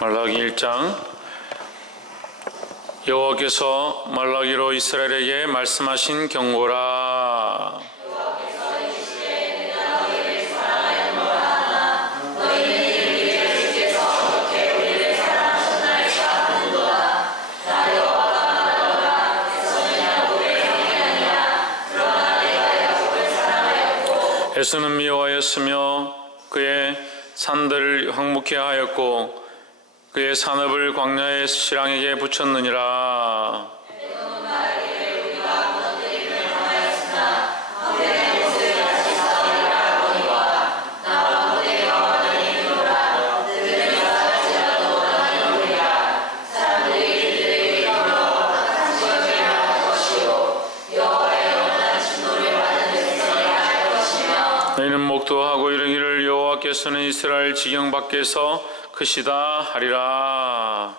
말라기 1장. 여호와께서 말라기로 이스라엘에게 말씀하신 경고라. 에서는 미워하였으며 그의 산들을 황무케 하였고 그의 산업을 광야의 실랑에게 붙였느니라. 너희는 목도하고 이르기를 여호와께서는 이스라엘 지경 밖에서 크시다 하리라.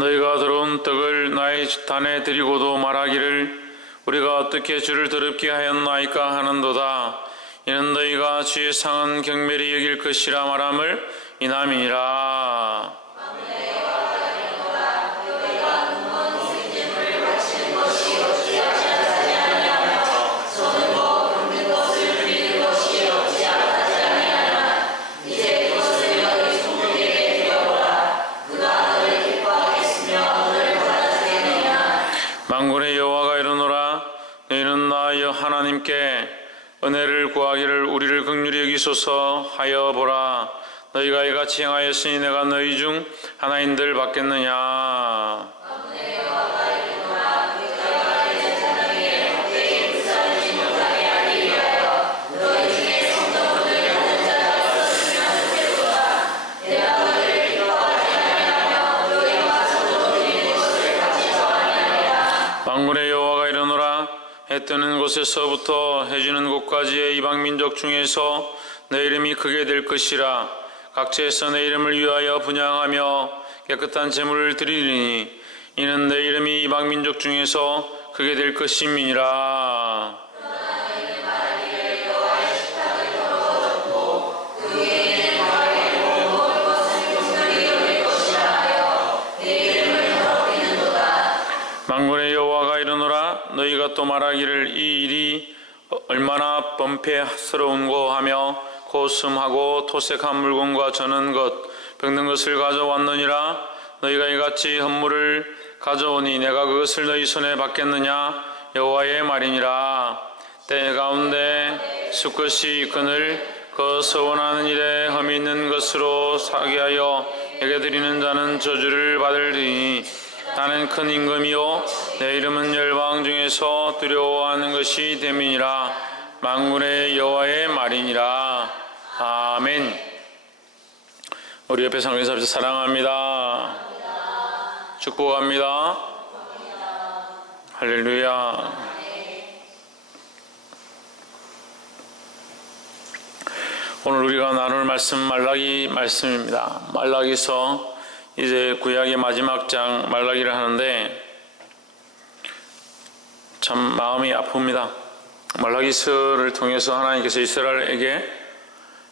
너희가 들어온 떡을 나의 단에 드리고도 말하기를 우리가 어떻게 주를 더럽게 하였나이까 하는도다. 이는 너희가 주의 상은 경멸히 여길 것이라 말함을 이남이니라. 만군의 여호와가 이르노라. 너희는 나 하나님께 은혜를 구하기를 우리를 긍휼히 여기소서 하여 보라. 너희가 이같이 행하였으니 내가 너희 중 하나인들 받겠느냐. 만군의 여호와가 이르노라. 해 뜨는 곳에서부터 해 지는 곳까지의 이방 민족 중에서 내 이름이 크게 될 것이라. 각처에서 내 이름을 위하여 분향하며 깨끗한 제물을 드리리니 이는 내 이름이 이방 민족 중에서 크게 될 것임이니라. 만군의 여호와가 이르노라. 너희가 또 말하기를 이 일이 얼마나 범패스러운고 하며 고슴하고 토색한 물건과 저는 것 병든 것을 가져왔느니라. 너희가 이같이 헌물을 가져오니 내가 그것을 너희 손에 받겠느냐. 여호와의 말이니라. 때 가운데 수컷이 끈을 그어서 원하는 일에 흠이 있는 것으로 사게 하여 내게 드리는 자는 저주를 받으리니 나는 큰 임금이요 내 이름은 열방 중에서 두려워하는 것이 됨이니라. 만군의 여호와의 말이니라. 아멘. 우리 옆에 상대사님 사랑합니다. 축복합니다. 할렐루야. 오늘 우리가 나눌 말씀 말라기 말씀입니다. 말라기서 이제 구약의 마지막 장 말라기를 하는데 참 마음이 아픕니다. 말라기서를 통해서 하나님께서 이스라엘에게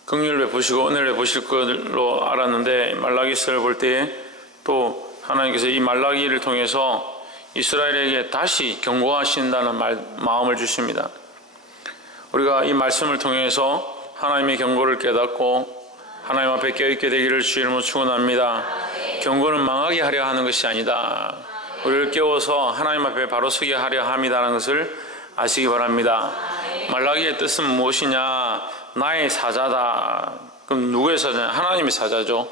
긍휼을 베푸시고 은혜를 베푸실 걸로 알았는데 말라기서를 볼 때에 또 하나님께서 이 말라기를 통해서 이스라엘에게 다시 경고하신다는 마음을 주십니다. 우리가 이 말씀을 통해서 하나님의 경고를 깨닫고 하나님 앞에 깨어있게 되기를 주의 이름으로 축원합니다. 경고는 망하게 하려 하는 것이 아니다. 우리를 깨워서 하나님 앞에 바로 서게 하려 함이라는 것을 아시기 바랍니다. 말라기의 뜻은 무엇이냐? 나의 사자다. 그럼 누구의 사자냐? 하나님의 사자죠.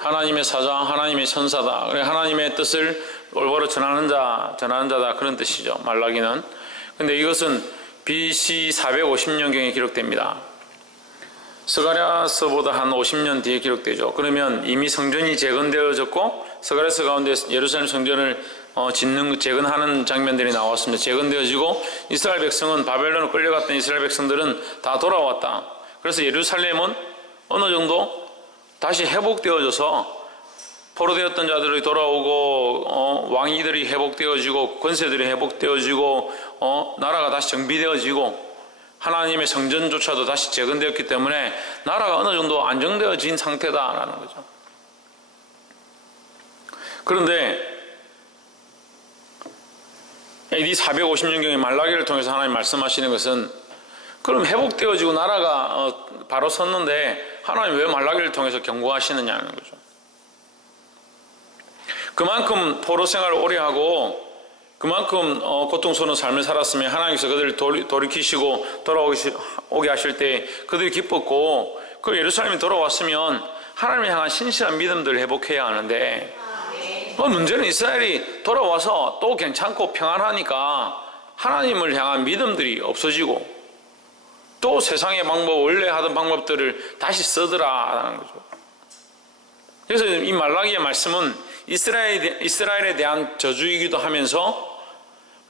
하나님의 사자, 하나님의 천사다. 하나님의 뜻을 올바로 전하는 자다. 그런 뜻이죠. 말라기는. 근데 이것은 BC 450년경에 기록됩니다. 스가랴서보다 한 50년 뒤에 기록되죠. 그러면 이미 성전이 재건되어졌고 스가랴서 가운데 예루살렘 성전을 재건하는 장면들이 나왔습니다. 재건되어지고 이스라엘 백성은 바벨론으로 끌려갔던 이스라엘 백성들은 다 돌아왔다. 그래서 예루살렘은 어느 정도 다시 회복되어져서 포로되었던 자들이 돌아오고 왕위들이 회복되어지고 권세들이 회복되어지고 나라가 다시 정비되어지고 하나님의 성전조차도 다시 재건되었기 때문에 나라가 어느 정도 안정되어진 상태다라는 거죠. 그런데 AD 450년경에 말라기를 통해서 하나님 말씀하시는 것은 그럼 회복되어지고 나라가 바로 섰는데 하나님 왜 말라기를 통해서 경고하시느냐는 거죠. 그만큼 포로 생활을 오래 하고 그만큼 고통스러운 삶을 살았으면 하나님께서 그들을 돌이키시고 돌아오게 하실 때 그들이 기뻤고 그 예루살렘이 돌아왔으면 하나님을 향한 신실한 믿음들을 회복해야 하는데 문제는 이스라엘이 돌아와서 또 괜찮고 평안하니까 하나님을 향한 믿음들이 없어지고 또 세상의 방법, 원래 하던 방법들을 다시 쓰더라라는 거죠. 그래서 이 말라기의 말씀은 이스라엘에 대한 저주이기도 하면서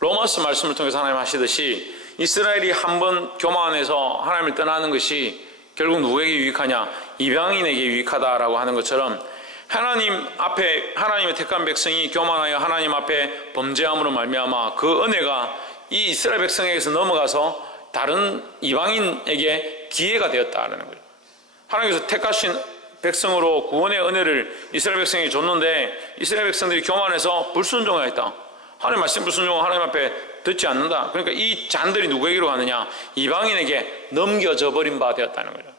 로마서 말씀을 통해서 하나님 하시듯이 이스라엘이 한번 교만해서 하나님을 떠나는 것이 결국 누구에게 유익하냐? 이방인에게 유익하다라고 하는 것처럼 하나님 앞에 하나님의 택한 백성이 교만하여 하나님 앞에 범죄함으로 말미암아 그 은혜가 이 이스라엘 백성에게서 넘어가서 다른 이방인에게 기회가 되었다라는 거예요. 하나님께서 택하신 백성으로 구원의 은혜를 이스라엘 백성에게 줬는데 이스라엘 백성들이 교만해서 불순종하였다. 하나님 말씀 불순종하고 하나님 앞에 듣지 않는다. 그러니까 이 잔들이 누구에게로 가느냐? 이방인에게 넘겨져 버린 바 되었다는 거예요.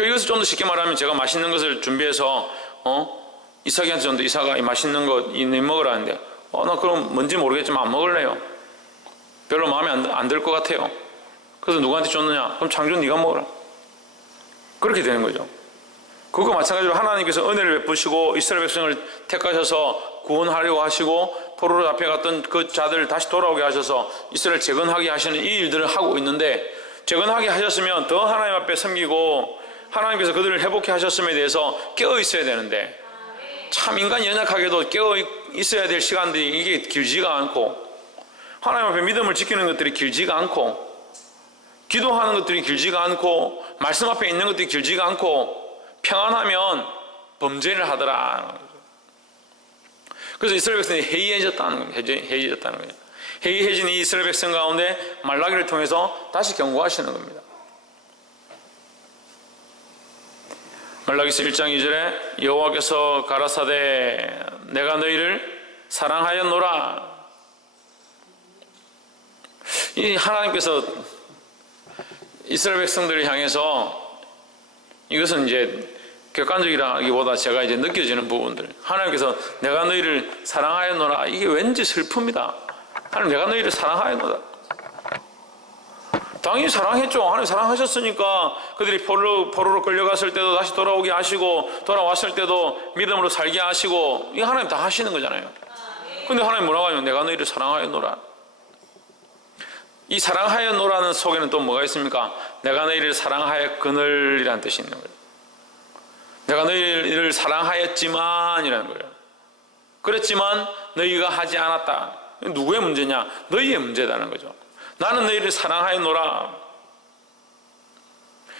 이것을 좀 더 쉽게 말하면 제가 맛있는 것을 준비해서 이삭이한테 줬는데 이삭아 이 맛있는 거 니 먹으라는데 나 그럼 뭔지 모르겠지만 안 먹을래요. 별로 마음에 안 들 것 같아요. 그래서 누구한테 줬느냐? 그럼 창준 네가 먹어라. 그렇게 되는 거죠. 그거 마찬가지로 하나님께서 은혜를 베푸시고 이스라엘 백성을 택하셔서 구원하려고 하시고 포로로 잡혀갔던 그 자들을 다시 돌아오게 하셔서 이스라엘 재건하게 하시는 이 일들을 하고 있는데 재건하게 하셨으면 더 하나님 앞에 섬기고 하나님께서 그들을 회복해 하셨음에 대해서 깨어 있어야 되는데 참 인간이 연약하게도 깨어 있어야 될 시간들이 이게 길지가 않고 하나님 앞에 믿음을 지키는 것들이 길지가 않고 기도하는 것들이 길지가 않고 말씀 앞에 있는 것들이 길지가 않고 평안하면 범죄를 하더라. 그래서 이스라엘 백성이 해이해졌다는 거예요. 해이해진 이 이스라엘 백성 가운데 말라기를 통해서 다시 경고하시는 겁니다. 말라기서 1장 2절에 여호와께서 가라사대 내가 너희를 사랑하였노라. 이 하나님께서 이스라엘 백성들을 향해서 이것은 이제 객관적이라기보다 제가 이제 느껴지는 부분들 하나님께서 내가 너희를 사랑하였노라 이게 왠지 슬픕니다. 하나님 내가 너희를 사랑하였노라. 당연히 사랑했죠. 하나님 사랑하셨으니까 그들이 포로로 끌려갔을 때도 다시 돌아오게 하시고 돌아왔을 때도 믿음으로 살게 하시고 이거 하나님 다 하시는 거잖아요. 근데 하나님 뭐라고 하냐면 내가 너희를 사랑하였노라. 이 사랑하였노라는 속에는 또 뭐가 있습니까? 내가 너희를 사랑하였거늘이라는 뜻이 있는 거예요. 내가 너희를 사랑하였지만 이라는 거예요. 그랬지만 너희가 하지 않았다. 누구의 문제냐? 너희의 문제다는 거죠. 나는 너희를 사랑하였노라.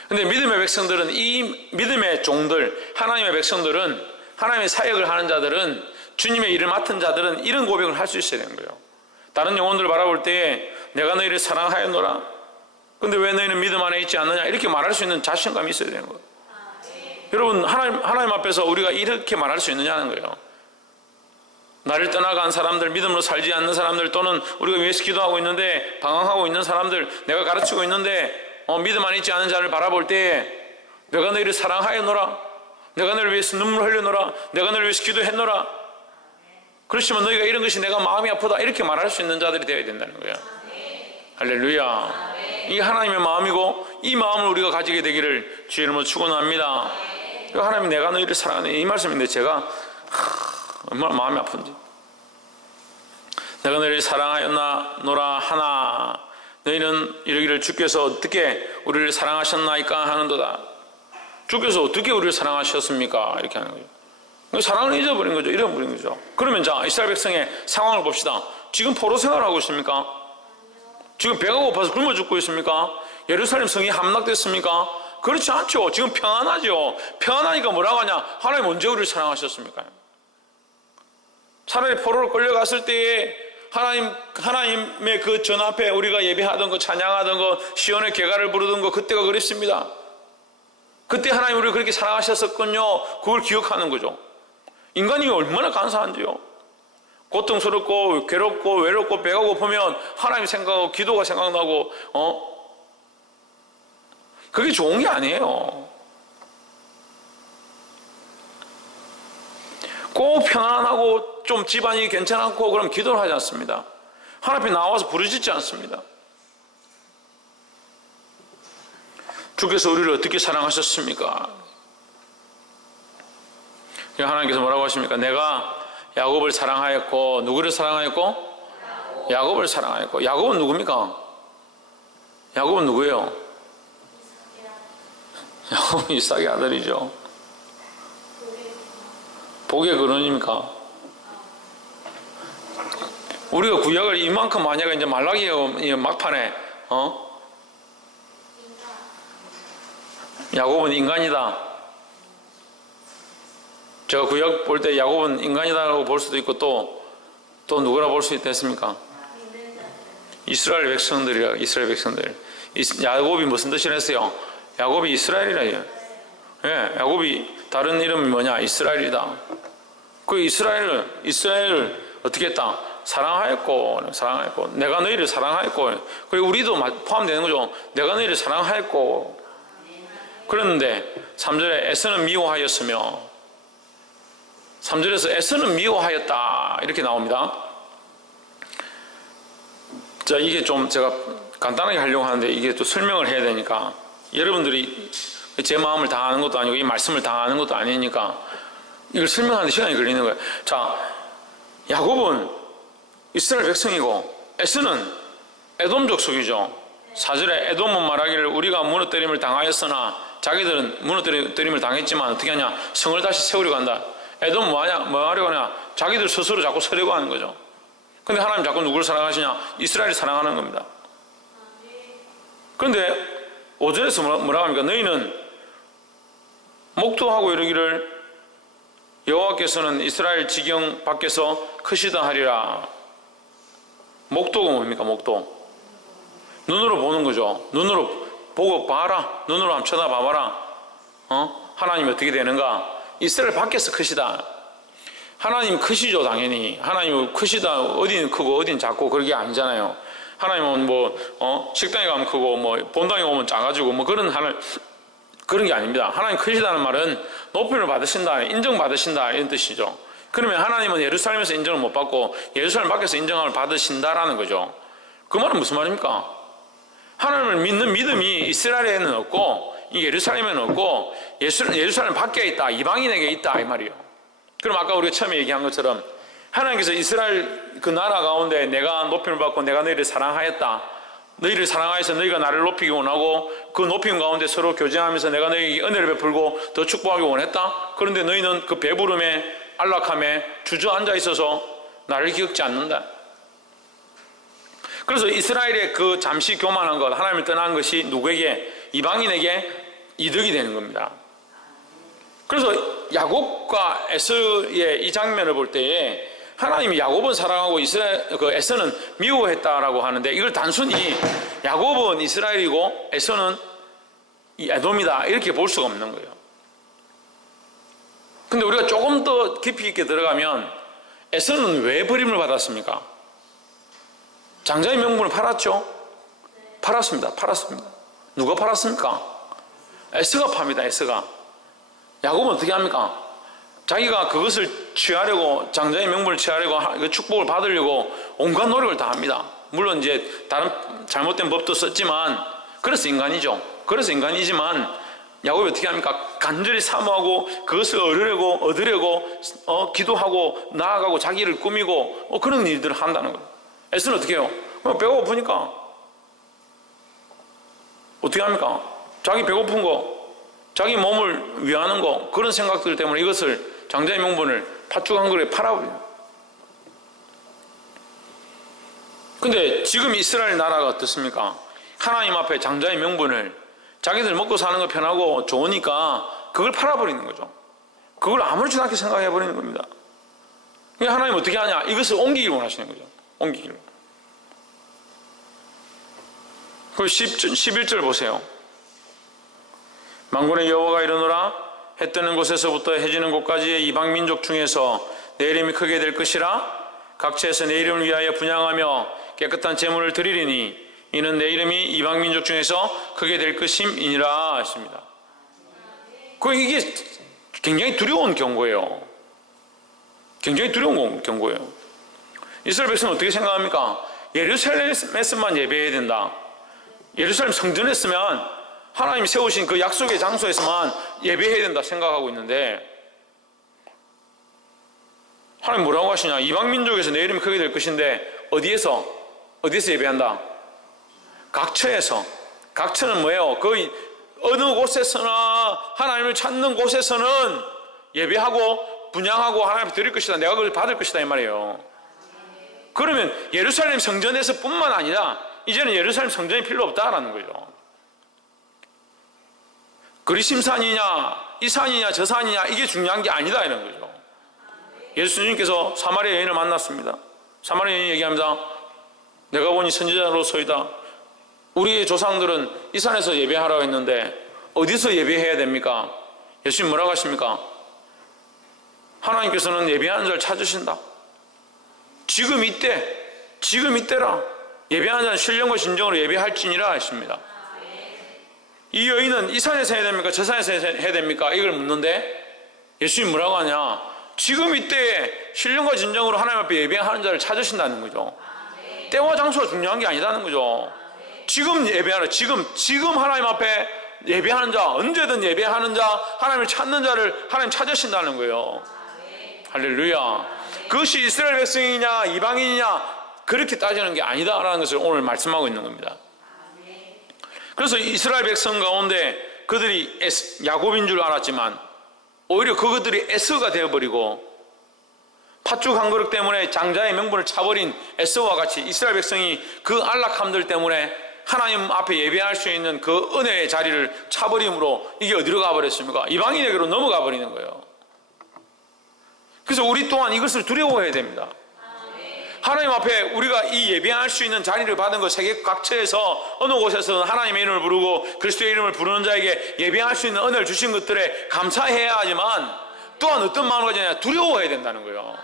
근데 믿음의 백성들은 이 믿음의 종들 하나님의 백성들은 하나님의 사역을 하는 자들은 주님의 일을 맡은 자들은 이런 고백을 할 수 있어야 되는 거예요. 다른 영혼들을 바라볼 때 내가 너희를 사랑하였노라. 근데 왜 너희는 믿음 안에 있지 않느냐 이렇게 말할 수 있는 자신감이 있어야 되는 거예요. 여러분 하나님 앞에서 우리가 이렇게 말할 수 있느냐는 거예요. 나를 떠나간 사람들, 믿음으로 살지 않는 사람들 또는 우리가 위해서 기도하고 있는데 방황하고 있는 사람들, 내가 가르치고 있는데 믿음 안에 있지 않은 자를 바라볼 때 내가 너희를 사랑하였노라. 내가 너희를 위해서 눈물 흘려노라. 내가 너희를 위해서 기도했노라. 그렇지만 너희가 이런 것이 내가 마음이 아프다 이렇게 말할 수 있는 자들이 되어야 된다는 거예요. 할렐루야. 이게 하나님의 마음이고 이 마음을 우리가 가지게 되기를 주의 이름으로 축원합니다. 하나님 내가 너희를 사랑하네 이 말씀인데 제가 얼마나 마음이 아픈지. 내가 너희를 사랑하였노라 하나 너희는 이러기를 주께서 어떻게 우리를 사랑하셨나이까 하는도다. 주께서 어떻게 우리를 사랑하셨습니까? 이렇게 하는 거예요. 사랑을 잊어버린 거죠. 잃어버린 거죠. 그러면 자, 이스라엘 백성의 상황을 봅시다. 지금 포로 생활하고 있습니까? 지금 배가 고파서 굶어 죽고 있습니까? 예루살렘 성이 함락됐습니까? 그렇지 않죠. 지금 평안하죠. 평안하니까 뭐라고 하냐? 하나님 언제 우리를 사랑하셨습니까? 차라리 포로로 끌려갔을 때에 하나님의 그 전 앞에 우리가 예배하던 거, 찬양하던 거, 시온의 개가를 부르던 거, 그때가 그립습니다. 그때 하나님 우리를 그렇게 사랑하셨었군요. 그걸 기억하는 거죠. 인간이 얼마나 간사한지요. 고통스럽고 괴롭고 외롭고 배가 고프면 하나님 생각하고 기도가 생각나고 그게 좋은 게 아니에요. 꼭 편안하고 좀 집안이 괜찮고 그럼 기도를 하지 않습니다. 하나님 앞에 나와서 부르짖지 않습니다. 주께서 우리를 어떻게 사랑하셨습니까? 하나님께서 뭐라고 하십니까? 내가 야곱을 사랑하였고 누구를 사랑하였고? 야곱을 사랑하였고. 야곱은 누굽니까? 야곱은 누구예요? 야곱은 이삭의 아들이죠. 복의 근원입니까? 우리가 구약을 이만큼 만약에 이제 말라기 막판에 야곱은 인간이다. 제가 구약 볼 때 야곱은 인간이다라고 볼 수도 있고 또 누구라 볼 수 있겠습니까? 이스라엘 백성들이라. 이스라엘 백성들. 야곱이 무슨 뜻을 했어요? 야곱이 이스라엘이라. 예, 야곱이 다른 이름이 뭐냐? 이스라엘이다. 그 이스라엘을 어떻게 했다? 사랑하였고 내가 너희를 사랑하였고. 그리고 우리도 포함되는 거죠. 내가 너희를 사랑하였고. 그랬는데 3절에 에서는 미워하였으며, 3절에서 에서는 미워하였다 이렇게 나옵니다. 자, 이게 좀 제가 간단하게 하려고 하는데 이게 또 설명을 해야 되니까, 여러분들이 제 마음을 다 아는 것도 아니고 이 말씀을 다 아는 것도 아니니까 이걸 설명하는데 시간이 걸리는 거예요. 자, 야곱은 이스라엘 백성이고 에서는 에돔 족속이죠. 4절에 에돔은 말하기를 우리가 무너뜨림을 당하였으나, 자기들은 무너뜨림을 당했지만 어떻게 하냐? 성을 다시 세우려고 한다. 에돔은 뭐 하려고 하냐? 자기들 스스로 자꾸 서려고 하는 거죠. 근데 하나님 자꾸 누구를 사랑하시냐? 이스라엘을 사랑하는 겁니다. 그런데 5절에서 뭐라고 합니까? 너희는 목도하고 이르기를 여호와께서는 이스라엘 지경 밖에서 크시다 하리라. 목도가 뭡니까? 목도. 눈으로 보는 거죠. 눈으로 보고 봐라. 눈으로 한번 쳐다봐봐라. 하나님이 어떻게 되는가? 이스라엘 밖에서 크시다. 하나님 크시죠, 당연히. 하나님은 크시다. 어디는 크고 어디는 작고 그런 게 아니잖아요. 하나님은 식당에 가면 크고 본당에 오면 작아지고 그런 게 아닙니다. 하나님 크시다는 말은 높임을 받으신다, 인정받으신다 이런 뜻이죠. 그러면 하나님은 예루살렘에서 인정을 못 받고 예루살렘 밖에서 인정을 받으신다라는 거죠. 그 말은 무슨 말입니까? 하나님을 믿는 믿음이 이스라엘에는 없고 이 예루살렘에는 없고 예루살렘 밖에 있다, 이방인에게 있다 이 말이에요. 그럼 아까 우리가 처음에 얘기한 것처럼 하나님께서 이스라엘 그 나라 가운데 내가 높임을 받고 내가 너희를 사랑하였다, 너희를 사랑하여서 너희가 나를 높이기 원하고 그 높임 가운데 서로 교제하면서 내가 너희에게 은혜를 베풀고 더 축복하기 원했다. 그런데 너희는 그 배부름에 안락함에 주저앉아 있어서 나를 기억지 않는다. 그래서 이스라엘의 그 잠시 교만한 것, 하나님을 떠난 것이 누구에게? 이방인에게 이득이 되는 겁니다. 그래서 야곱과 에서의 이 장면을 볼 때에 하나님이 야곱은 사랑하고 에서는 미워했다라고 하는데, 이걸 단순히 야곱은 이스라엘이고 에서는 이 에돔이다 이렇게 볼 수가 없는 거예요. 근데 우리가 조금 더 깊이 있게 들어가면 에서는 왜 버림을 받았습니까? 장자의 명분을 팔았죠? 팔았습니다. 누가 팔았습니까? 에서가 팝니다. 에서가. 야곱은 어떻게 합니까? 자기가 그것을 취하려고, 장자의 명분을 취하려고, 축복을 받으려고 온갖 노력을 다 합니다. 물론 이제 다른 잘못된 법도 썼지만, 그래서 인간이죠. 그래서 인간이지만 야곱이 어떻게 합니까? 간절히 사모하고 그것을 얻으려고 기도하고 나아가고 자기를 꾸미고 그런 일들을 한다는 거예요. 에서는 어떻게 해요? 배가 고프니까 어떻게 합니까? 자기 배고픈 거, 자기 몸을 위하는 거, 그런 생각들 때문에 이것을 장자의 명분을 팥죽 한 그릇에 팔아버려요. 근데 지금 이스라엘 나라가 어떻습니까? 하나님 앞에 장자의 명분을 자기들 먹고 사는 거 편하고 좋으니까 그걸 팔아버리는 거죠. 그걸 아무렇지도 않게 생각해버리는 겁니다. 그러니까 하나님 어떻게 하냐? 이것을 옮기길 원하시는 거죠. 옮기기를. 그 11절 보세요. 만군의 여호와가 이르노라 해 뜨는 곳에서부터 해 지는 곳까지의 이방 민족 중에서 내 이름이 크게 될 것이라 각처에서 내 이름을 위하여 분향하며 깨끗한 제물을 드리리니 이는 내 이름이 이방 민족 중에서 크게 될 것임이니라 하십니다. 이게 굉장히 두려운 경고예요. 굉장히 두려운 경고예요. 이스라엘 백성은 어떻게 생각합니까? 예루살렘에서만 예배해야 된다. 예루살렘 성전에서만 하나님이 세우신 그 약속의 장소에서만 예배해야 된다 생각하고 있는데, 하나님 뭐라고 하시냐? 이방 민족에서 내 이름이 크게 될 것인데 어디에서 예배한다? 각처에서. 각처는 뭐예요? 그 어느 곳에서나 하나님을 찾는 곳에서는 예배하고 분향하고 하나님 드릴 것이다. 내가 그걸 받을 것이다 이 말이에요. 그러면 예루살렘 성전에서 뿐만 아니라 이제는 예루살렘 성전이 필요 없다라는 거죠. 그리심산이냐 이 산이냐 저 산이냐 이게 중요한 게 아니다 이런 거죠. 예수님께서 사마리아 여인을 만났습니다. 사마리아 여인이 얘기합니다. 내가 보니 선지자로서이다. 우리의 조상들은 이 산에서 예배하라고 했는데 어디서 예배해야 됩니까? 예수님 뭐라고 하십니까? 하나님께서는 예배하는 자를 찾으신다. 지금 이때라 예배하는 자는 신령과 진정으로 예배할지니라 하십니다. 이 여인은 이 산에서 해야 됩니까? 저 산에서 해야 됩니까? 이걸 묻는데 예수님 뭐라고 하냐? 지금 이때에 신령과 진정으로 하나님 앞에 예배하는 자를 찾으신다는 거죠. 때와 장소가 중요한 게 아니다는 거죠. 지금 예배하라. 지금 하나님 앞에 예배하는 자, 언제든 예배하는 자, 하나님을 찾는 자를 하나님 찾으신다는 거예요. 할렐루야. 그것이 이스라엘 백성이냐 이방인이냐 그렇게 따지는 게 아니다라는 것을 오늘 말씀하고 있는 겁니다. 그래서 이스라엘 백성 가운데 그들이 야곱인 줄 알았지만 오히려 그것들이 에서가 되어버리고 팥죽 한 그릇 때문에 장자의 명분을 차버린 에서와 같이 이스라엘 백성이 그 안락함들 때문에 하나님 앞에 예배할 수 있는 그 은혜의 자리를 차버림으로 이게 어디로 가버렸습니까? 이방인에게로 넘어가 버리는 거예요. 그래서 우리 또한 이것을 두려워해야 됩니다. 하나님 앞에 우리가 이 예배할 수 있는 자리를 받은 것 세계 각처에서 어느 곳에서는 하나님의 이름을 부르고 그리스도의 이름을 부르는 자에게 예배할 수 있는 은혜를 주신 것들에 감사해야 하지만 또한 어떤 마음을 가지냐? 두려워해야 된다는 거예요.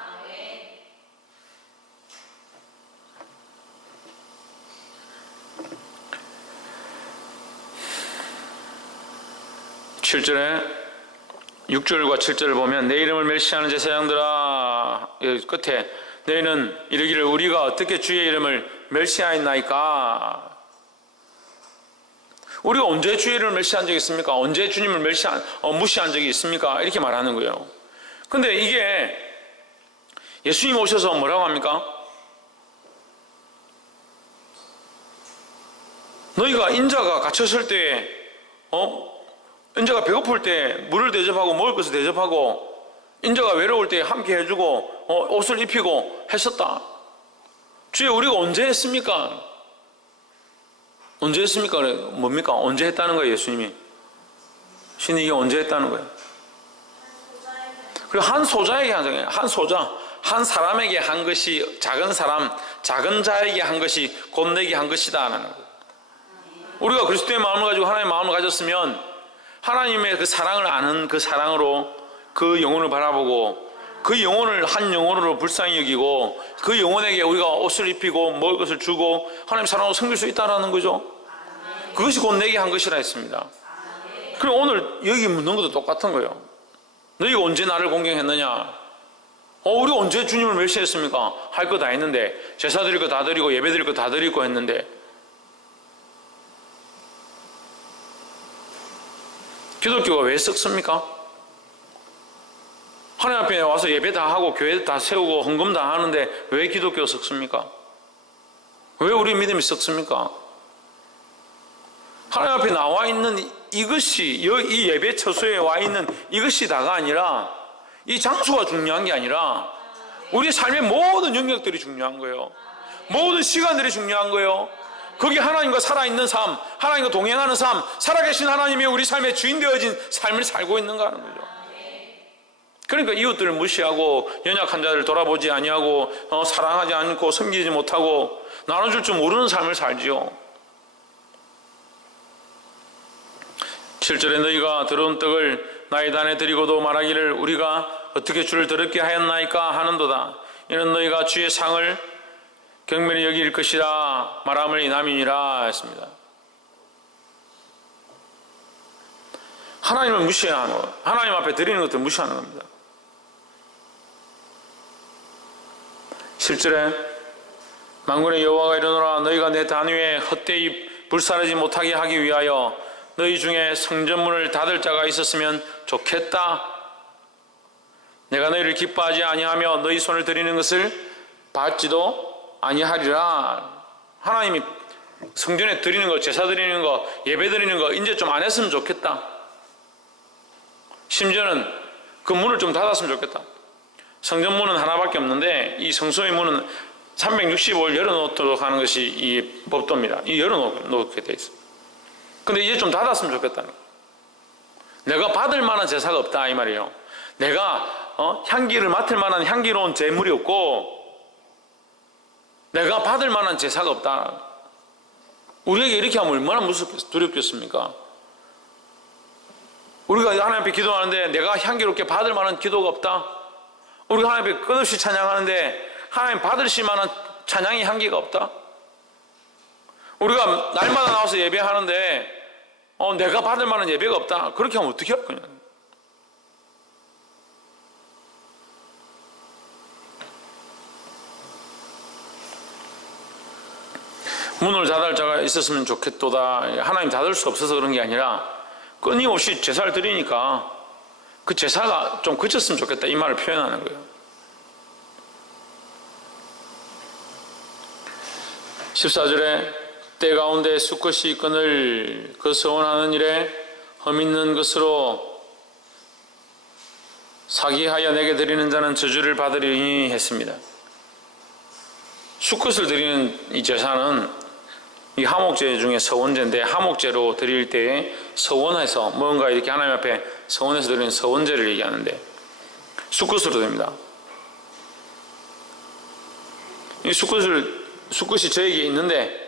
(7절에) 6절과 7절을 보면 내 이름을 멸시하는 제사장들아, 끝에 너희는 이르기를 우리가 어떻게 주의 이름을 멸시하였나이까? 우리가 언제 주의 이름을 멸시한 적이 있습니까? 언제 주님을 무시한 적이 있습니까? 이렇게 말하는 거예요. 근데 이게 예수님 오셔서 뭐라고 합니까? 너희가 인자가 갇혔을 때에 인자가 배고플 때 물을 대접하고 먹을 것을 대접하고 인자가 외로울 때 함께 해주고 옷을 입히고 했었다. 주여 우리가 언제 했습니까? 언제 했습니까? 뭡니까? 언제 했다는 거예요 예수님이? 신이 이게 언제 했다는 거예요? 그리고 한 소자에게 한 거예요. 한 사람에게 한 것이 작은 자에게 한 것이 곧 내게 한 것이다 라는 거예요. 우리가 그리스도의 마음을 가지고 하나님의 마음을 가졌으면 하나님의 그 사랑을 아는 그 사랑으로 그 영혼을 바라보고 그 영혼을 한 영혼으로 불쌍히 여기고 그 영혼에게 우리가 옷을 입히고 먹을 것을 주고 하나님 사랑으로 섬길 수 있다는 거죠. 그것이 곧 내게 한 것이라 했습니다. 그리고 오늘 여기 묻는 것도 똑같은 거예요. 너희가 언제 나를 공경했느냐? 우리가 언제 주님을 멸시했습니까? 할 거 다 했는데 제사 드릴 거 다 드리고 예배 드릴 거 다 드리고 했는데 기독교가 왜 썩습니까? 하나님 앞에 와서 예배 다 하고 교회 다 세우고 헌금 다 하는데 왜 기독교가 썩습니까? 왜 우리 믿음이 썩습니까? 하나님 앞에 나와 있는 이것이 이 예배 처소에 와 있는 이것이 다가 아니라 이 장소가 중요한 게 아니라 우리의 삶의 모든 영역들이 중요한 거예요. 모든 시간들이 중요한 거예요. 거기 하나님과 살아있는 삶, 하나님과 동행하는 삶, 살아계신 하나님이 우리 삶의 주인 되어진 삶을 살고 있는가 하는 거죠. 그러니까 이웃들을 무시하고 연약한 자들을 돌아보지 아니하고 사랑하지 않고 섬기지 못하고 나눠줄 줄 모르는 삶을 살지요. 7절에 너희가 더러운 떡을 나의 단에 드리고도 말하기를 우리가 어떻게 주를 더럽게 하였나이까 하는도다. 이는 너희가 주의 상을 경멸히 여길 것이라 말함을 인함이니라 했습니다. 하나님을 무시하는 것, 하나님 앞에 드리는 것들을 무시하는 겁니다. 7절에 만군의 여호와가 이르노라 너희가 내 단 위에 헛되이 불사르지 못하게 하기 위하여 너희 중에 성전문을 닫을 자가 있었으면 좋겠다. 내가 너희를 기뻐하지 아니하며 너희 손을 드리는 것을 받지도 아니하리라. 하나님이 성전에 드리는 거, 제사 드리는 거, 예배 드리는 거 이제 좀 안 했으면 좋겠다. 심지어는 그 문을 좀 닫았으면 좋겠다. 성전 문은 하나밖에 없는데 이 성소의 문은 365일 열어놓도록 하는 것이 이 법도입니다. 이 열어놓게 돼 있어요. 근데 이제 좀 닫았으면 좋겠다는 거예요. 내가 받을 만한 제사가 없다 이 말이에요. 내가 향기를 맡을 만한 향기로운 제물이 없고 내가 받을 만한 제사가 없다. 우리에게 이렇게 하면 얼마나 두렵겠습니까? 우리가 하나님 앞에 기도하는데 내가 향기롭게 받을 만한 기도가 없다. 우리가 하나님 앞에 끝없이 찬양하는데 하나님 받으실 만한 찬양의 향기가 없다. 우리가 날마다 나와서 예배하는데 내가 받을 만한 예배가 없다. 그렇게 하면 어떻게 할 거냐. 문을 닫을 자가 있었으면 좋겠도다. 하나님 닫을 수 없어서 그런 게 아니라 끊임없이 제사를 드리니까 그 제사가 좀 그쳤으면 좋겠다 이 말을 표현하는 거예요. 14절에 때 가운데 수컷이 끈을 그 서원하는 일에 흠 있는 것으로 사기하여 내게 드리는 자는 저주를 받으리니 했습니다. 수컷을 드리는 이 제사는 이 하목제 중에 서원제인데 하목제로 드릴 때에 서원해서 뭔가 이렇게 하나님 앞에 서원해서 드리는 서원제를 얘기하는데 수컷으로 드립니다. 이 수컷이 저에게 있는데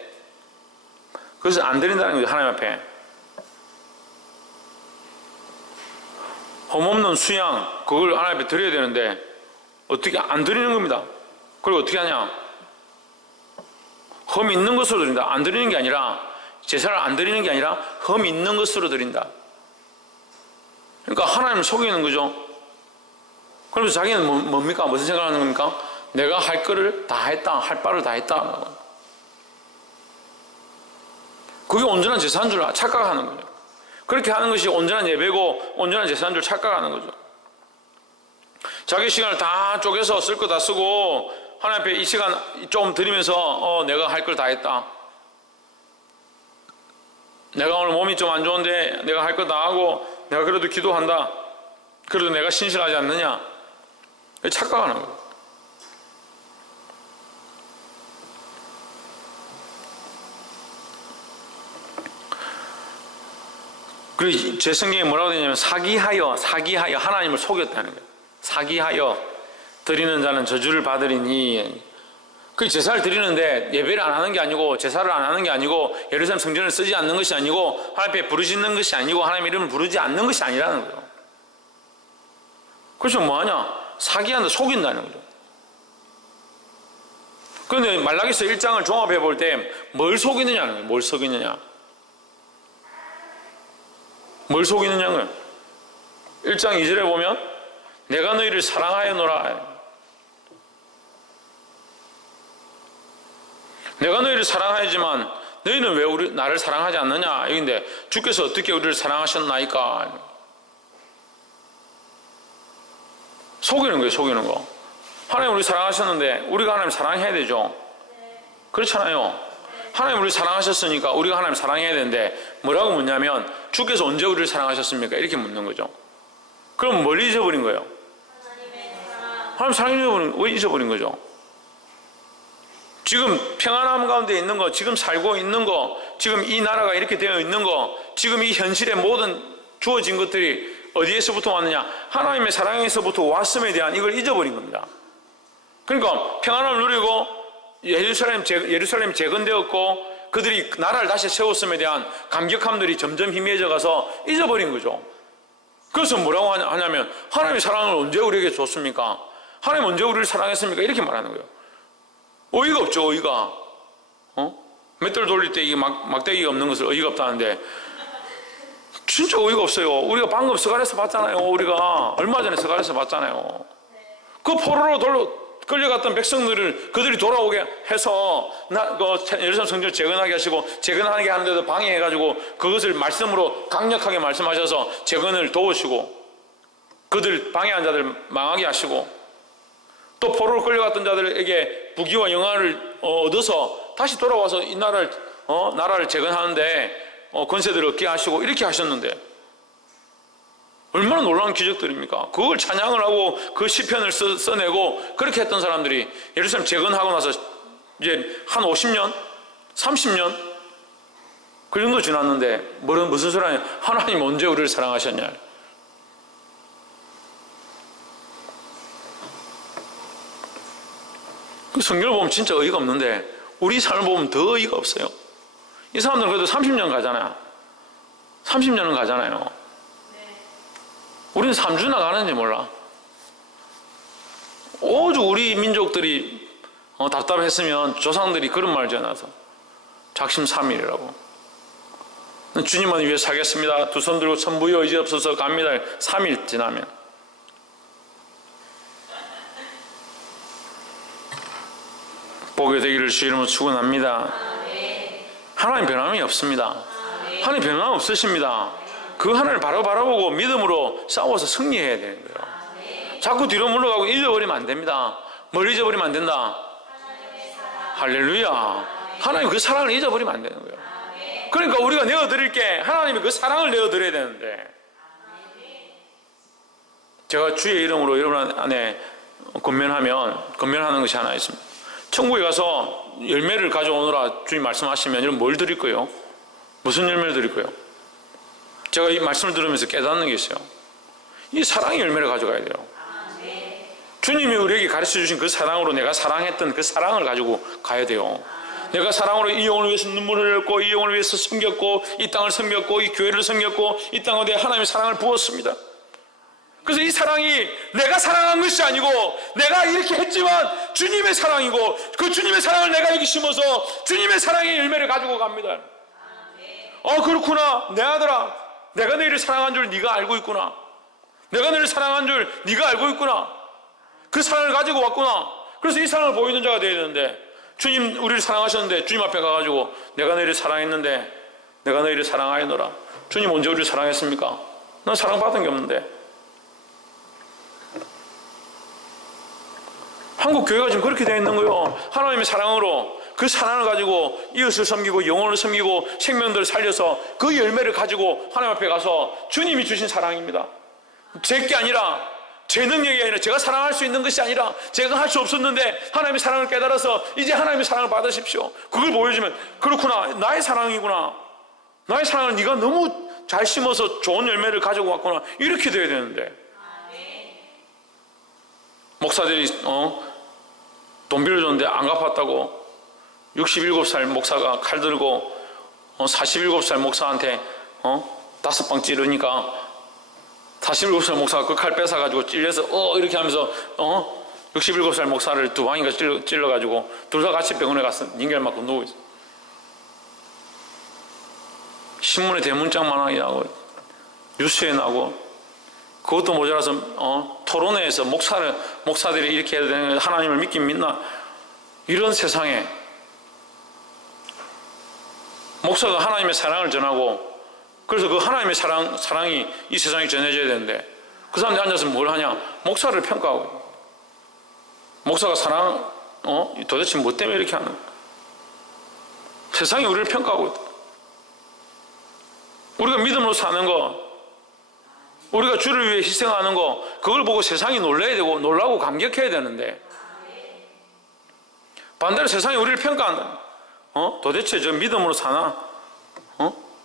그것을 안 드린다는 거죠. 하나님 앞에 험없는 수양 그걸 하나님 앞에 드려야 되는데 어떻게 안 드리는 겁니다. 그리고 어떻게 하냐, 흠 있는 것으로 드린다. 안 드리는 게 아니라 제사를 안 드리는 게 아니라 흠 있는 것으로 드린다. 그러니까 하나님을 속이는 거죠. 그러면서 자기는 뭡니까? 무슨 생각을 하는 겁니까? 내가 할 거를 다 했다. 할 바를 다 했다. 그게 온전한 제사인 줄 착각하는 거죠. 그렇게 하는 것이 온전한 예배고 온전한 제사인 줄 착각하는 거죠. 자기 시간을 다 쪼개서 쓸 거 다 쓰고 하나님 앞에 이 시간 좀 드리면서 내가 할 걸 다 했다. 내가 오늘 몸이 좀 안 좋은데 내가 할 거 다 하고 내가 그래도 기도한다. 그래도 내가 신실하지 않느냐. 착각하는 거예요. 그리고 제 성경에 뭐라고 되냐면 사기하여 하나님을 속였다는 거예요. 사기하여 드리는 자는 저주를 받으리니. 그 제사를 드리는데 예배를 안 하는 게 아니고 제사를 안 하는 게 아니고 예루살렘 성전을 쓰지 않는 것이 아니고 하나님 앞에 부르짖는 것이 아니고 하나님의 이름을 부르지 않는 것이 아니라는 거예요. 그래서 뭐하냐? 사기한다, 속인다는 거죠. 그런데 말라기서 1장을 종합해 볼 때 뭘 속이느냐는 거예요. 뭘 속이느냐. 뭘 속이느냐는 거예요. 1장 2절에 보면 내가 너희를 사랑하였노라. 내가 너희를 사랑하지만 너희는 왜 나를 사랑하지 않느냐. 여기인데 주께서 어떻게 우리를 사랑하셨나이까. 속이는 거예요. 속이는 거. 하나님 우리 사랑하셨는데 우리가 하나님 사랑해야 되죠. 그렇잖아요. 하나님 우리 사랑하셨으니까 우리가 하나님 사랑해야 되는데 뭐라고 묻냐면 주께서 언제 우리를 사랑하셨습니까? 이렇게 묻는 거죠. 그럼 뭘 잊어버린 거예요? 하나님 사랑을 왜 잊어버린 거죠? 지금 평안함 가운데 있는 거, 지금 살고 있는 거, 지금 이 나라가 이렇게 되어 있는 거, 지금 이 현실의 모든 주어진 것들이 어디에서부터 왔느냐? 하나님의 사랑에서부터 왔음에 대한 이걸 잊어버린 겁니다. 그러니까 평안함을 누리고 예루살렘 재건되었고 그들이 나라를 다시 세웠음에 대한 감격함들이 점점 희미해져 가서 잊어버린 거죠. 그래서 뭐라고 하냐면 하나님의 사랑을 언제 우리에게 줬습니까? 하나님 언제 우리를 사랑했습니까? 이렇게 말하는 거예요. 어이가 없죠. 어이가. 맷돌 돌릴 때 이게 막대기가 없는 것을 어이가 없다는데 진짜 어이가 없어요. 우리가 방금 스가랴에서 봤잖아요. 우리가 얼마 전에 스가랴에서 봤잖아요. 그 포로로 끌려갔던 백성들을 그들이 돌아오게 해서 예루살렘 성전을 재건하게 하시고 재건하게 하는데도 방해해가지고 그것을 말씀으로 강력하게 말씀하셔서 재건을 도우시고 그들 방해한 자들 망하게 하시고 또 포로로 끌려갔던 자들에게 부귀와 영화를 얻어서 다시 돌아와서 이 나라를 재건하는데 권세들을 얻게 하시고 이렇게 하셨는데 얼마나 놀라운 기적들입니까? 그걸 찬양을 하고 그 시편을 써내고 그렇게 했던 사람들이 예루살렘 재건하고 나서 이제 한 50년? 30년? 그 정도 지났는데 무슨 소리 하냐? 하나님 언제 우리를 사랑하셨냐? 그 성경을 보면 진짜 어이가 없는데 우리 삶을 보면 더 어이가 없어요. 이 사람들은 그래도 30년 가잖아요. 30년은 가잖아요. 우리는 3주나 가는지 몰라. 오죽 우리 민족들이 답답했으면 조상들이 그런 말 전해서 작심삼일이라고. 주님을 위해 살겠습니다. 두 손 들고 천부여 의지 없어서 갑니다. 3일 지나면. 복이 되기를 주 이름으로 축원합니다. 하나님 변함이 없습니다. 하나님 변함 없으십니다. 그 하나님을 바로 바라보고 믿음으로 싸워서 승리해야 되는 거예요. 자꾸 뒤로 물러가고 잊어버리면 안 됩니다. 뭘 잊어버리면 안 된다? 할렐루야. 하나님 그 사랑을 잊어버리면 안 되는 거예요. 그러니까 우리가 내어드릴 게 하나님의 그 사랑을 내어드려야 되는데 제가 주의 이름으로 여러분 안에 건면하는 것이 하나 있습니다. 천국에 가서 열매를 가져오느라 주님 말씀하시면 여러분 뭘 드릴 거예요? 무슨 열매를 드릴 거예요? 제가 이 말씀을 들으면서 깨닫는 게 있어요. 이 사랑의 열매를 가져가야 돼요. 주님이 우리에게 가르쳐 주신 그 사랑으로 내가 사랑했던 그 사랑을 가지고 가야 돼요. 내가 사랑으로 이 영혼을 위해서 눈물을 흘렸고 이 영혼을 위해서 섬겼고 이 땅을 섬겼고 이 교회를 섬겼고 이 땅 어디에 하나님의 사랑을 부었습니다. 그래서 이 사랑이 내가 사랑한 것이 아니고 내가 이렇게 했지만 주님의 사랑이고 그 주님의 사랑을 내가 여기 심어서 주님의 사랑의 열매를 가지고 갑니다. 그렇구나. 내 아들아, 내가 너희를 사랑한 줄 네가 알고 있구나. 내가 너희를 사랑한 줄 네가 알고 있구나. 그 사랑을 가지고 왔구나. 그래서 이 사랑을 보이는 자가 되어야 되는데 주님 우리를 사랑하셨는데 주님 앞에 가가지고 내가 너희를 사랑했는데 내가 너희를 사랑하였노라. 주님 언제 우리를 사랑했습니까? 난 사랑받은 게 없는데. 한국 교회가 지금 그렇게 되어 있는 거예요. 하나님의 사랑으로 그 사랑을 가지고 이웃을 섬기고 영혼을 섬기고 생명들을 살려서 그 열매를 가지고 하나님 앞에 가서 주님이 주신 사랑입니다. 제 게 아니라 제 능력이 아니라 제가 사랑할 수 있는 것이 아니라 제가 할 수 없었는데 하나님의 사랑을 깨달아서 이제 하나님의 사랑을 받으십시오. 그걸 보여주면 그렇구나. 나의 사랑이구나. 나의 사랑을 네가 너무 잘 심어서 좋은 열매를 가지고 왔구나. 이렇게 돼야 되는데 목사들이 돈 빌려줬는데 안 갚았다고 67살 목사가 칼 들고 47살 목사한테 5방 찌르니까 47살 목사가 그 칼 뺏어가지고 찔려서 이렇게 하면서 67살 목사를 2방인가 찔러가지고 둘 다 같이 병원에 가서 링겔 맞고 누워있어. 신문에 대문짝만 하게 나고 뉴스에 나고 그것도 모자라서 토론회에서 목사들이 이렇게 해야 되는 하나님을 믿긴 믿나? 이런 세상에 목사가 하나님의 사랑을 전하고 그래서 그 하나님의 사랑이 이 세상에 전해져야 되는데 그 사람들이 앉아서 뭘 하냐? 목사를 평가하고 목사가 사랑 도대체 뭐 때문에 이렇게 하는 거야? 세상이 우리를 평가하고 있다. 우리가 믿음으로 사는 거 우리가 주를 위해 희생하는 거, 그걸 보고 세상이 놀라야 되고 놀라고 감격해야 되는데, 반대로 세상이 우리를 평가한다. 도대체 저 믿음으로 사나?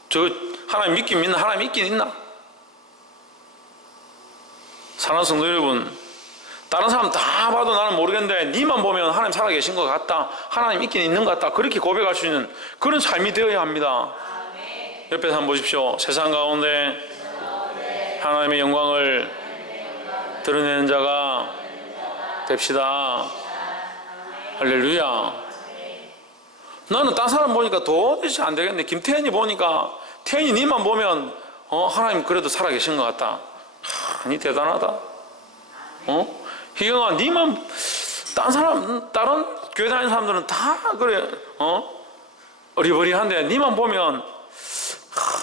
저 하나님 믿긴 믿나? 하나님 있긴 있나? 사랑하는 성도 여러분, 다른 사람 다 봐도 나는 모르겠는데 니만 보면 하나님 살아계신 것 같다, 하나님 있긴 있는 것 같다, 그렇게 고백할 수 있는 그런 삶이 되어야 합니다. 옆에서 한번 보십시오. 세상 가운데 하나님의 영광을 드러내는 자가 됩시다. 할렐루야. 나는 딴 사람 보니까 도대체 안 되겠네. 김태현이 보니까, 태현이 니만 보면 하나님 그래도 살아계신 것 같다. 니 대단하다. 희경아, 니만, 다른 교회 다니는 사람들은 다 그래, 어리버리한데 니만 보면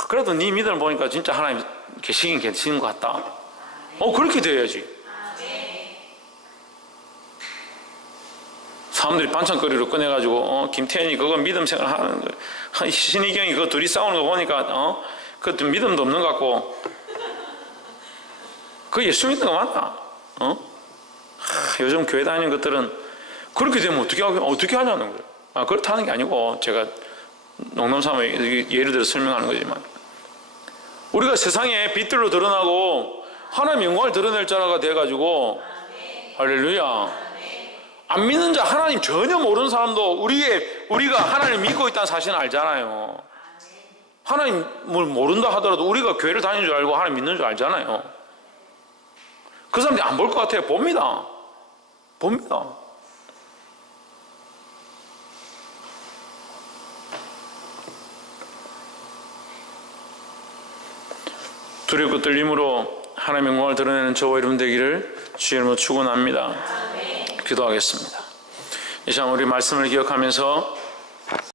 그래도 니 믿음을 보니까 진짜 하나님 계시긴 계시는 것 같다. 그렇게 돼야지. 사람들이 반찬거리로 꺼내가지고 김태현이 그거 믿음 생활하는 거, 신희경이 그거 둘이 싸우는 거 보니까 그것도 믿음도 없는 것 같고, 그 예수 믿는 거 맞나? 요즘 교회 다니는 것들은 그렇게 되면 어떻게 하냐는 거예요. 그렇다는 게 아니고, 제가 농담삼아 예를 들어 설명하는 거지만, 우리가 세상에 빛들로 드러나고 하나님의 영광을 드러낼 자가 돼가지고, 할렐루야. 안 믿는 자, 하나님 전혀 모르는 사람도 우리가 하나님을 믿고 있다는 사실은 알잖아요. 하나님을 모른다 하더라도 우리가 교회를 다니는 줄 알고 하나님 믿는 줄 알잖아요. 그 사람들이 안 볼 것 같아요. 봅니다. 두렵고 떨림으로 하나님의 영광을 드러내는 저와 여러분 되기를 주의 이름으로 축원합니다. 기도하겠습니다. 이 시간 우리 말씀을 기억하면서